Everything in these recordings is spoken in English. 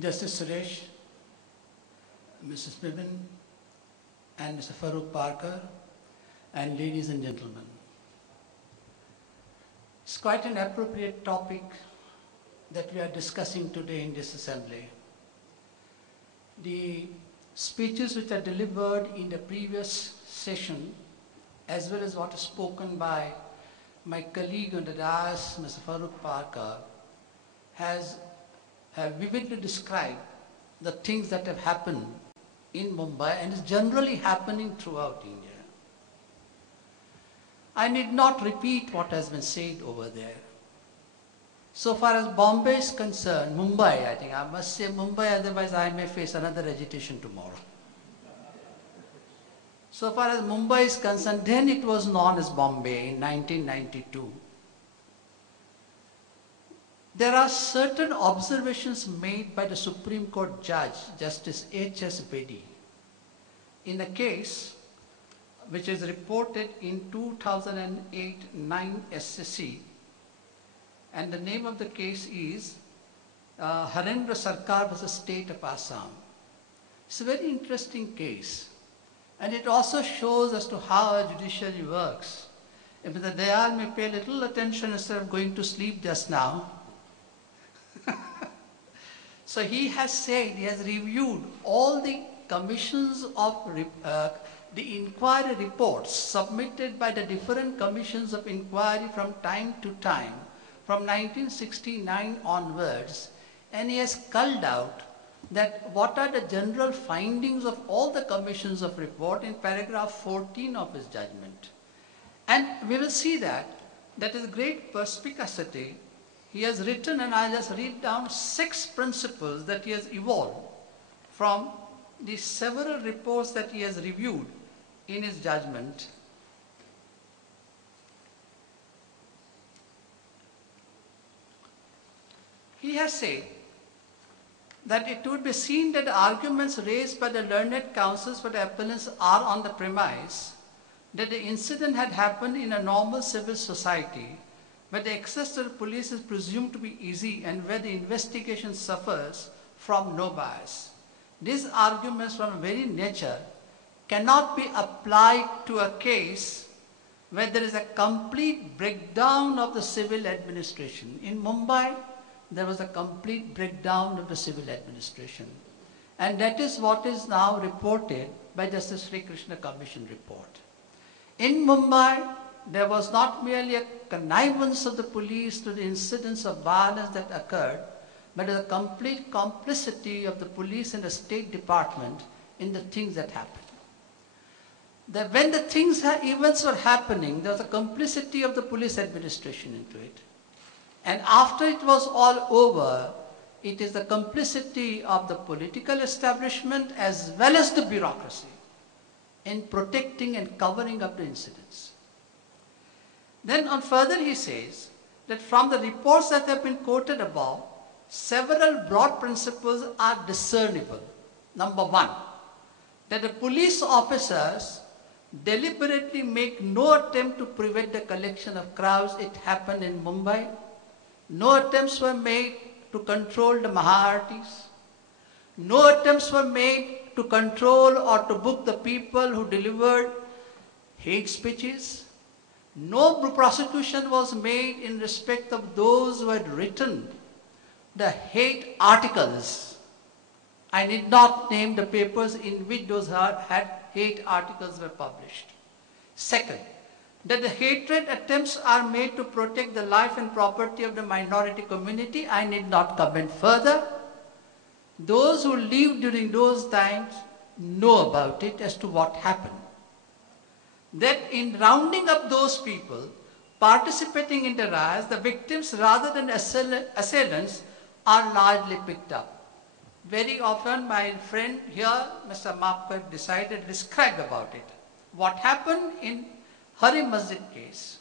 Justice Suresh, Mrs. Bibin, and Mr. Farooq Parker, and ladies and gentlemen. It's quite an appropriate topic that we are discussing today in this assembly. The speeches which are delivered in the previous session, as well as what is spoken by my colleague on the dais, Mr. Farooq Parker, have vividly described the things that have happened in Mumbai and is generally happening throughout India. I need not repeat what has been said over there. So far as Bombay is concerned, Mumbai, I think I must say Mumbai, otherwise I may face another agitation tomorrow. So far as Mumbai is concerned, then it was known as Bombay in 1992. There are certain observations made by the Supreme Court Judge, Justice H.S. Bedi, in a case which is reported in 2008-9 SCC, and the name of the case is Harendra Sarkar vs. State of Assam. It's a very interesting case, and it also shows as to how our judiciary works. If Mr. Dayal may pay little attention instead of going to sleep just now. So he has said, he has reviewed all the commissions of the inquiry reports submitted by the different commissions of inquiry from time to time, from 1969 onwards, and he has culled out that what are the general findings of all the commissions of report in paragraph 14 of his judgment. And we will see that is great perspicacity. He has written, and I'll just read down 6 principles that he has evolved from the several reports that he has reviewed in his judgment. He has said that it would be seen that the arguments raised by the learned counsels for the appellants are on the premise that the incident had happened in a normal civil society, where the access to the police is presumed to be easy and where the investigation suffers from no bias. These arguments from very nature cannot be applied to a case where there is a complete breakdown of the civil administration. In Mumbai, there was a complete breakdown of the civil administration. And that is what is now reported by Justice Sri Krishna Commission report. In Mumbai, there was not merely a connivance of the police to the incidents of violence that occurred, but a complete complicity of the police and the State Department in the things that happened. When the events were happening, there was a complicity of the police administration into it. And after it was all over, it is the complicity of the political establishment as well as the bureaucracy in protecting and covering up the incidents. Then on further he says that from the reports that have been quoted above, several broad principles are discernible. Number 1, that the police officers deliberately make no attempt to prevent the collection of crowds. It happened in Mumbai. No attempts were made to control the Mahartis. No attempts were made to control or to book the people who delivered hate speeches. No prosecution was made in respect of those who had written the hate articles. I need not name the papers in which those hate articles were published. Second, that the hatred attempts are made to protect the life and property of the minority community. I need not comment further. Those who lived during those times know about it as to what happened. That in rounding up those people participating in the riots, the victims rather than assailants are largely picked up. Very often my friend here, Mr. Mapkar, described about it. What happened in Hari Masjid case,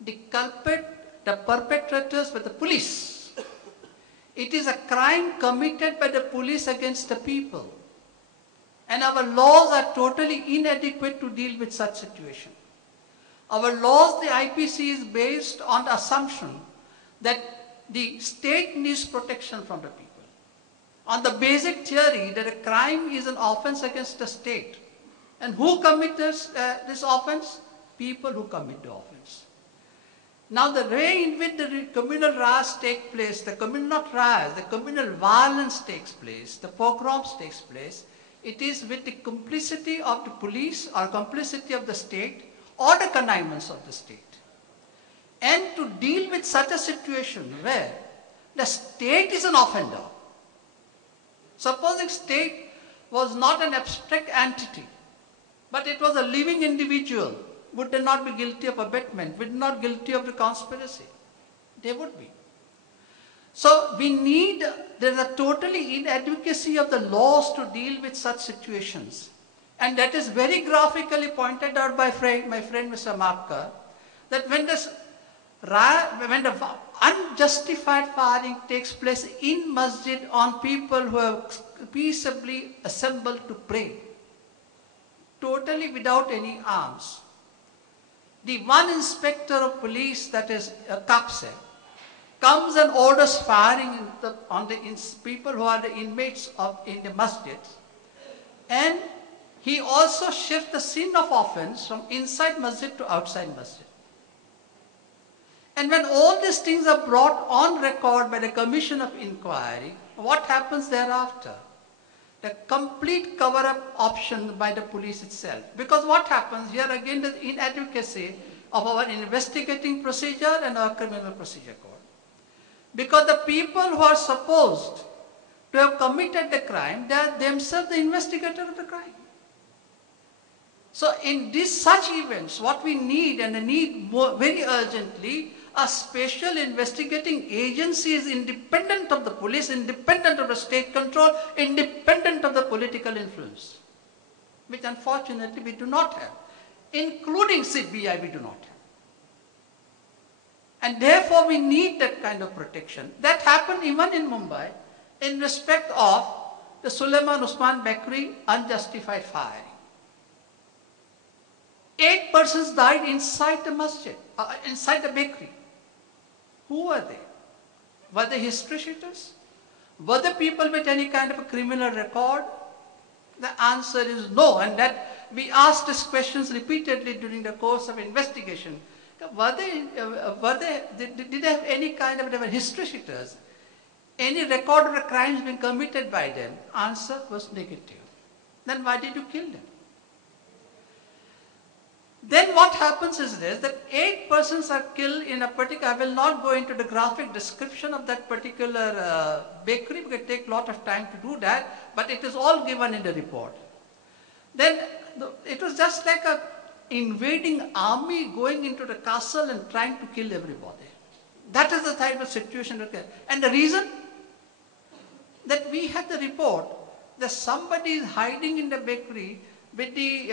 the culprit, the perpetrators were the police. It is a crime committed by the police against the people. And our laws are totally inadequate to deal with such situation. Our laws, the IPC is based on the assumption that the state needs protection from the people. on the basic theory that a crime is an offense against the state. And who commits this offense? People who commit the offense. Now the way in which the communal riots take place, the communal riots, the communal violence takes place, the pogroms takes place, it is with the complicity of the police or complicity of the state or the connivance of the state. And to deal with such a situation where the state is an offender, supposing state was not an abstract entity, but it was a living individual, would they not be guilty of abetment? Would not guilty of the conspiracy? They would be. So we need, there is a totally inadequacy of the laws to deal with such situations. And that is very graphically pointed out by my friend Mr. Mapkar, that when the unjustified firing takes place in masjid on people who have peaceably assembled to pray, totally without any arms, the one inspector of police, that is a Kapse, comes and orders firing on the people who are the inmates in the masjid, and he also shifts the scene of offense from inside masjid to outside masjid. And when all these things are brought on record by the Commission of Inquiry, what happens thereafter? The complete cover-up option by the police itself. Because what happens here again, the inadequacy of our investigating procedure and our criminal procedure code. Because the people who are supposed to have committed the crime, they are themselves the investigator of the crime. So in such events, what we need, and need very urgently, a special investigating agency is independent of the police, independent of the state control, independent of the political influence, which unfortunately we do not have, including CBI we do not have. And therefore we need that kind of protection. That happened even in Mumbai in respect of the Suleiman Usman Bakery unjustified firing. 8 persons died inside the masjid, inside the bakery. Who were they? Were they history sheeters? Were they people with any kind of a criminal record? The answer is no, and that we asked these questions repeatedly during the course of investigation. Did they have any kind of, they were history sheeters? Any record of the crimes being committed by them? Answer was negative. Then why did you kill them? Then what happens is this, that 8 persons are killed in a particular, I will not go into the graphic description of that particular bakery, because it takes a lot of time to do that, but it is all given in the report. Then it was just like a invading army going into the castle and trying to kill everybody. That is the type of situation. And the reason? That we had the report that somebody is hiding in the bakery with the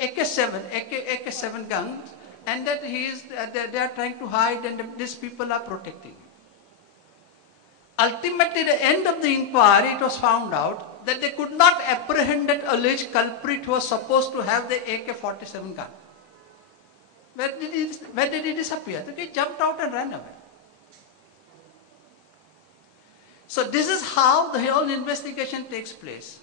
AK-7 guns, and that they are trying to hide, and these people are protecting. Ultimately, the end of the inquiry, it was found out that they could not apprehend that alleged culprit who was supposed to have the AK-47 gun. Where did he disappear? He jumped out and ran away. So this is how the whole investigation takes place.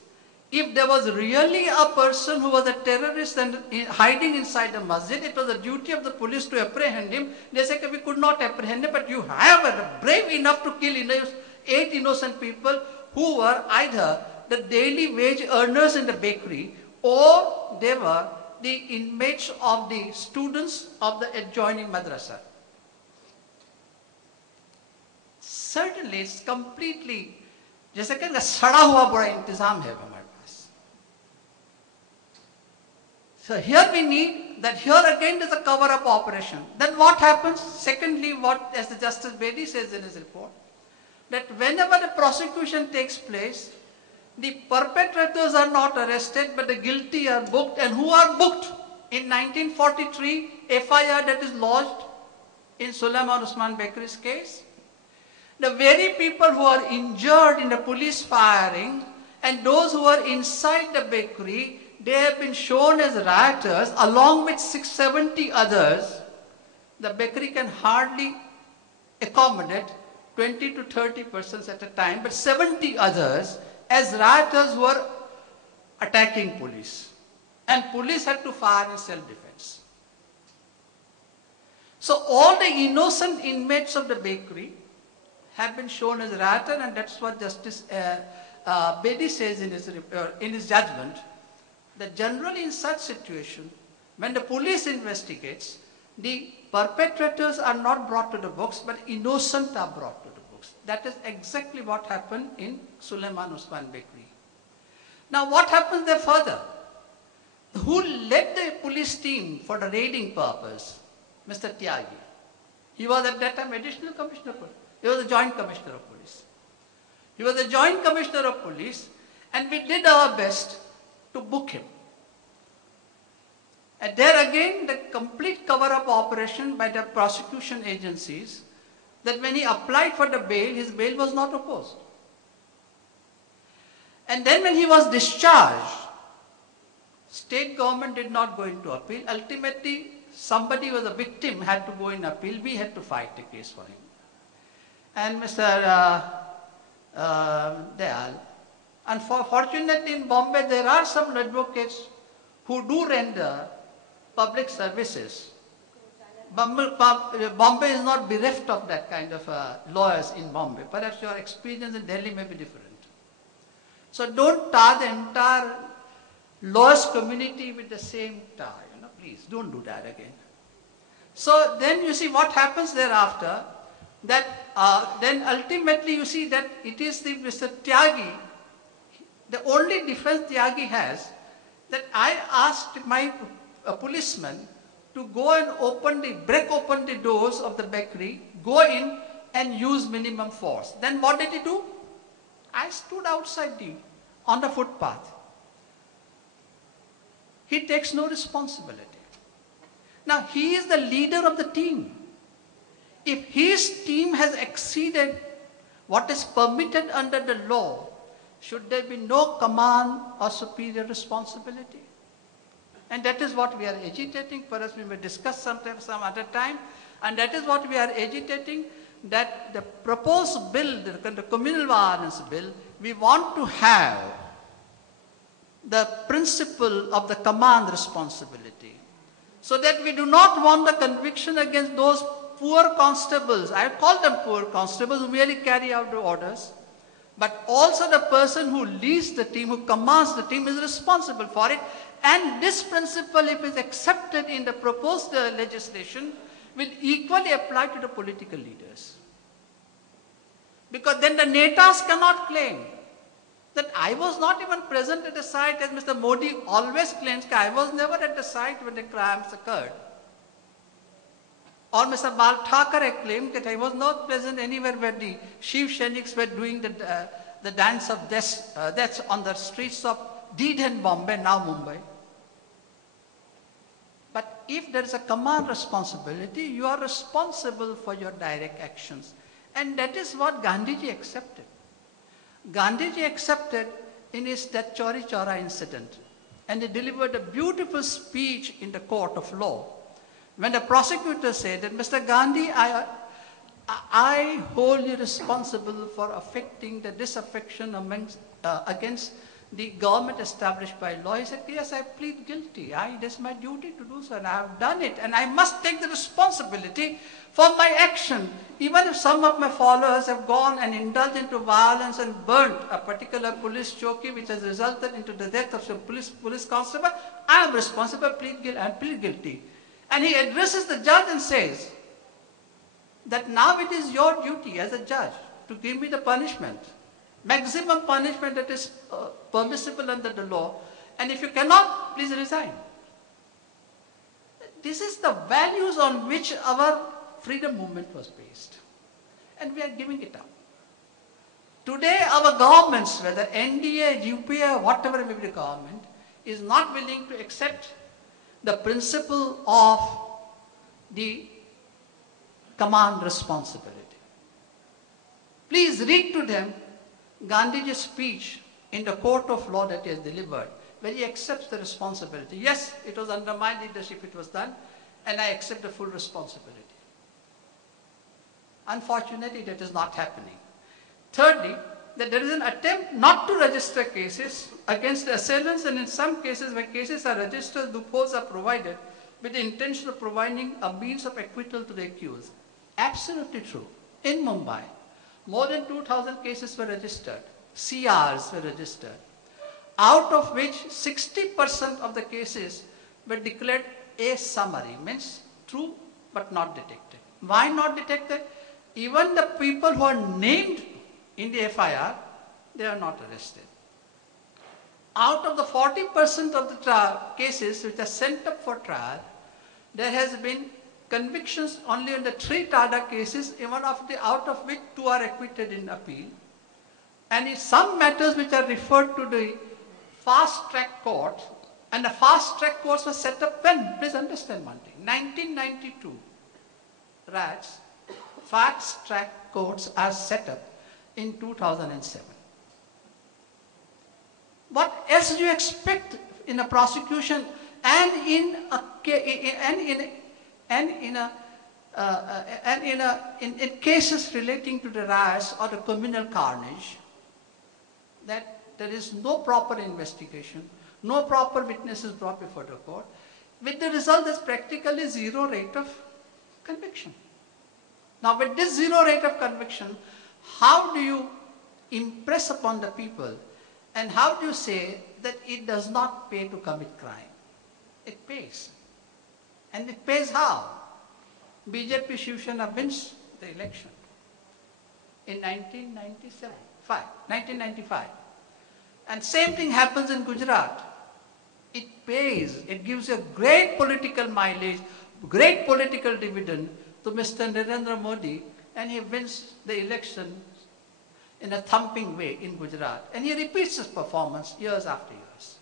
If there was really a person who was a terrorist and hiding inside the masjid, it was the duty of the police to apprehend him. They said, we could not apprehend him, but you have brave enough to kill 8 innocent people who were either the daily wage earners in the bakery, or they were the inmates of the students of the adjoining madrasa. Certainly, it's completely, जैसे कि सड़ा हुआ बड़ा इंतजाम है हमारे पास. So here we need that. Here again is a cover-up operation. Then what happens? Secondly, what, as the Justice Bedi says in his report, that whenever the prosecution takes place, the perpetrators are not arrested, but the guilty are booked. And who are booked? In 1943, FIR that is lodged in Suleiman Usman Bakery's case, the very people who are injured in the police firing and those who are inside the bakery, they have been shown as rioters along with 670 others. The bakery can hardly accommodate 20 to 30 persons at a time, but 70 others as rioters who were attacking police. And police had to fire in self-defense. So all the innocent inmates of the bakery have been shown as rioter, and that's what Justice Bedi says in his judgment, that generally in such situation, when the police investigates, the perpetrators are not brought to the books, but innocent are brought to the books. That is exactly what happened in Suleiman Usman Bakery. Now what happens there further? Who led the police team for the raiding purpose? Mr. Tyagi. He was at that time additional commissioner of police. He was the joint commissioner of police. He was the joint commissioner of police, and we did our best to book him. And there again, the complete cover-up operation by the prosecution agencies, that when he applied for the bail, his bail was not opposed. And then when he was discharged, state government did not go into appeal. Ultimately, somebody who was a victim had to go in appeal. We had to fight the case for him. And Mr. Dayal, unfortunately in Bombay, there are some advocates who do render public services. Bombay is not bereft of that kind of lawyers in Bombay. Perhaps your experience in Delhi may be different. So don't tar the entire lawyers community with the same tar. Please don't do that again. So then you see what happens thereafter, that then ultimately you see that it is the Mr. Tyagi, the only defense Tyagi has, that I asked my policeman to go and break open the doors of the bakery, go in and use minimum force. Then what did he do? I stood outside on the footpath. He takes no responsibility. Now he is the leader of the team. If his team has exceeded what is permitted under the law, should there be no command or superior responsibility? And that is what we are agitating. Perhaps we may discuss sometime, some other time. And that is what we are agitating, that the proposed bill, the communal violence bill, we want to have the principle of the command responsibility. So that we do not want the conviction against those poor constables. I call them poor constables who merely carry out the orders. But also the person who leads the team, who commands the team, is responsible for it. And this principle, if it is accepted in the proposed legislation, will equally apply to the political leaders. Because then the netas cannot claim that I was not even present at the site, as Mr. Modi always claims, I was never at the site when the crimes occurred. Or Mr. Bal Thakare claimed that I was not present anywhere where the Shiv Sainiks were doing the dance of death that's on the streets of Deedhan, Bombay, now Mumbai. But if there is a command responsibility, you are responsible for your direct actions. And that is what Gandhiji accepted. Gandhiji accepted in his that Chauri Chaura incident. And he delivered a beautiful speech in the court of law. When the prosecutor said that, Mr. Gandhi, I hold you responsible for affecting the disaffection against the government established by law. He said, yes, I plead guilty. It is my duty to do so, and I have done it. And I must take the responsibility for my action. Even if some of my followers have gone and indulged into violence and burnt a particular police chowki, which has resulted into the death of some police constable, I am responsible, I plead guilty. And he addresses the judge and says that now it is your duty as a judge to give me the punishment, maximum punishment that is permissible under the law. And if you cannot, please resign. This is the values on which our freedom movement was based. And we are giving it up. Today our governments, whether NDA, UPA, whatever may be the government, is not willing to accept the principle of the command responsibility. Please read to them Gandhiji's speech in the court of law that he has delivered, where he accepts the responsibility. Yes, it was under my leadership it was done, and I accept the full responsibility. Unfortunately, that is not happening. Thirdly, that there is an attempt not to register cases against the assailants, and in some cases, when cases are registered, loopholes are provided with the intention of providing a means of acquittal to the accused. Absolutely true. In Mumbai, more than 2,000 cases were registered. CRs were registered, out of which 60% of the cases were declared a summary, means true but not detected. Why not detected? Even the people who are named in the FIR, they are not arrested. Out of the 40% of the cases which are sent up for trial, there has been convictions only in the 3 Tada cases, even out of which 2 are acquitted in appeal. And in some matters which are referred to the fast track court, and the fast track courts were set up when? Please understand one thing. 1992, rats, fast track courts are set up in 2007. What else do you expect in a prosecution and in cases relating to the riots or the communal carnage, that there is no proper investigation, no proper witnesses brought before the court, with the result there's practically 0 rate of conviction. Now with this 0 rate of conviction, how do you impress upon the people, and how do you say that it does not pay to commit crime? It pays. And it pays how? BJP Shiv Sena wins the election in 1995. And same thing happens in Gujarat. It pays. It gives a great political mileage, great political dividend to Mr. Narendra Modi, and he wins the election in a thumping way in Gujarat. And he repeats his performance years after years.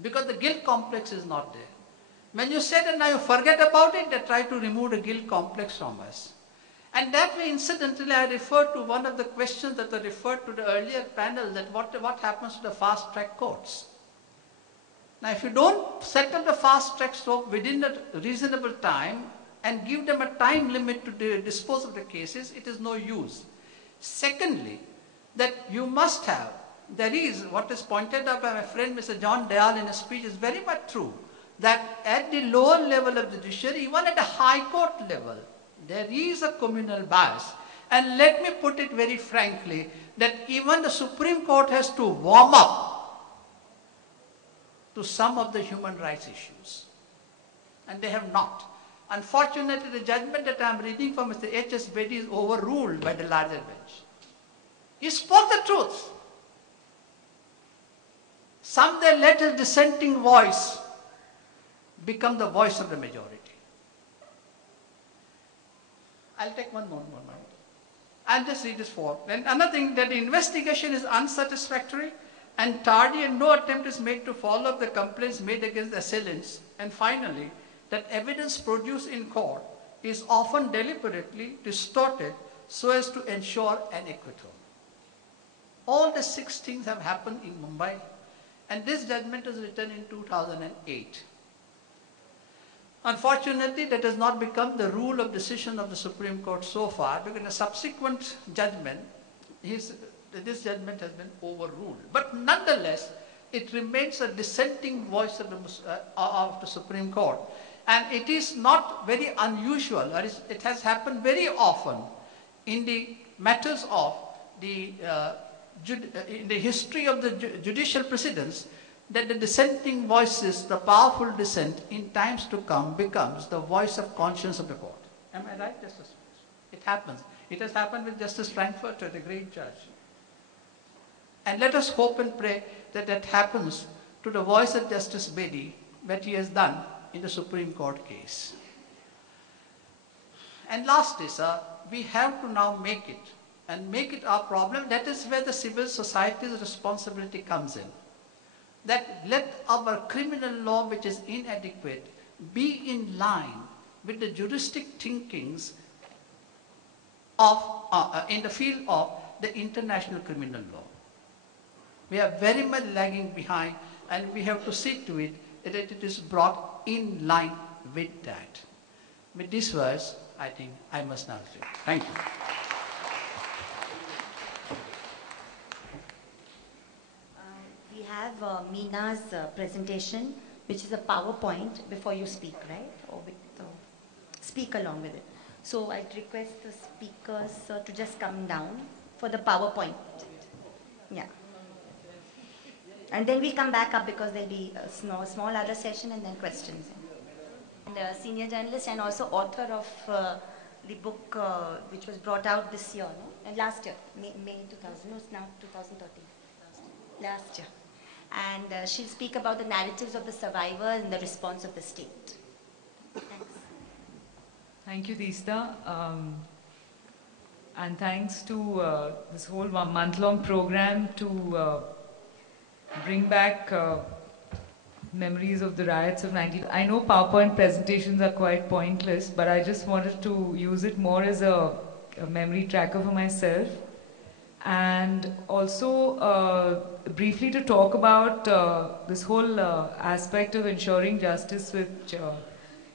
Because the guilt complex is not there. When you say that now you forget about it, they try to remove the guilt complex from us. And that way, incidentally, I refer to one of the questions that were referred to the earlier panel, that what happens to the fast track courts. Now, if you don't set up the fast track court within a reasonable time and give them a time limit to dispose of the cases, it is no use. Secondly, that you must have, there is, what is pointed out by my friend Mr. John Dayal in a speech is very much true, that at the lower level of the judiciary, even at the high court level, there is a communal bias. And let me put it very frankly, that even the Supreme Court has to warm up to some of the human rights issues. And they have not. Unfortunately, the judgment that I am reading from Mr. H.S. Bedi is overruled by the larger bench. He spoke the truth. Someday let his dissenting voice become the voice of the majority. I'll take one more moment. I'll just read this forward. And another thing, that the investigation is unsatisfactory and tardy, and no attempt is made to follow up the complaints made against the assailants. And finally, that evidence produced in court is often deliberately distorted so as to ensure an acquittal. All the 6 things have happened in Mumbai, and this judgment was written in 2008. Unfortunately, that has not become the rule of decision of the Supreme Court so far, because in a subsequent judgment, this judgment has been overruled. But nonetheless, it remains a dissenting voice of the Supreme Court. And it is not very unusual, or it has happened very often in the matters of in the history of the judicial precedents, that the dissenting voices, the powerful dissent, in times to come becomes the voice of conscience of the court. Am I right, Justice? It happens. It has happened with Justice Frankfurter, the great judge. And let us hope and pray that that happens to the voice of Justice Bedi, what he has done in the Supreme Court case. And lastly, sir, we have to now make it our problem. That is where the civil society's responsibility comes in. That let our criminal law, which is inadequate, be in line with the juristic thinkings of, in the field of the international criminal law. We are very much lagging behind, and we have to see to it that it is brought in line with that. With these words, I think I must now say. Thank you. We have Meena's presentation, which is a PowerPoint before you speak, right? Or speak along with it. So I'd request the speakers to just come down for the PowerPoint. Yeah. And then we come back up because there'll be a small other session and then questions. And senior journalist and also author of the book which was brought out this year, no? And last year, May 2000, no, it's now 2013. Last year. And she'll speak about the narratives of the survivors and the response of the state. Thanks. Thank you, Teesta. And thanks to this whole month-long program to bring back memories of the riots of 19... I know PowerPoint presentations are quite pointless, but I just wanted to use it more as a memory tracker for myself. And also briefly to talk about this whole aspect of ensuring justice, which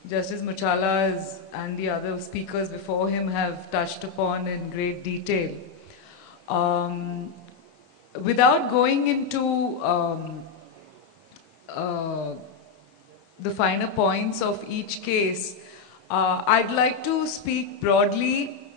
Justice Muchala and the other speakers before him have touched upon in great detail. Without going into the finer points of each case, I'd like to speak broadly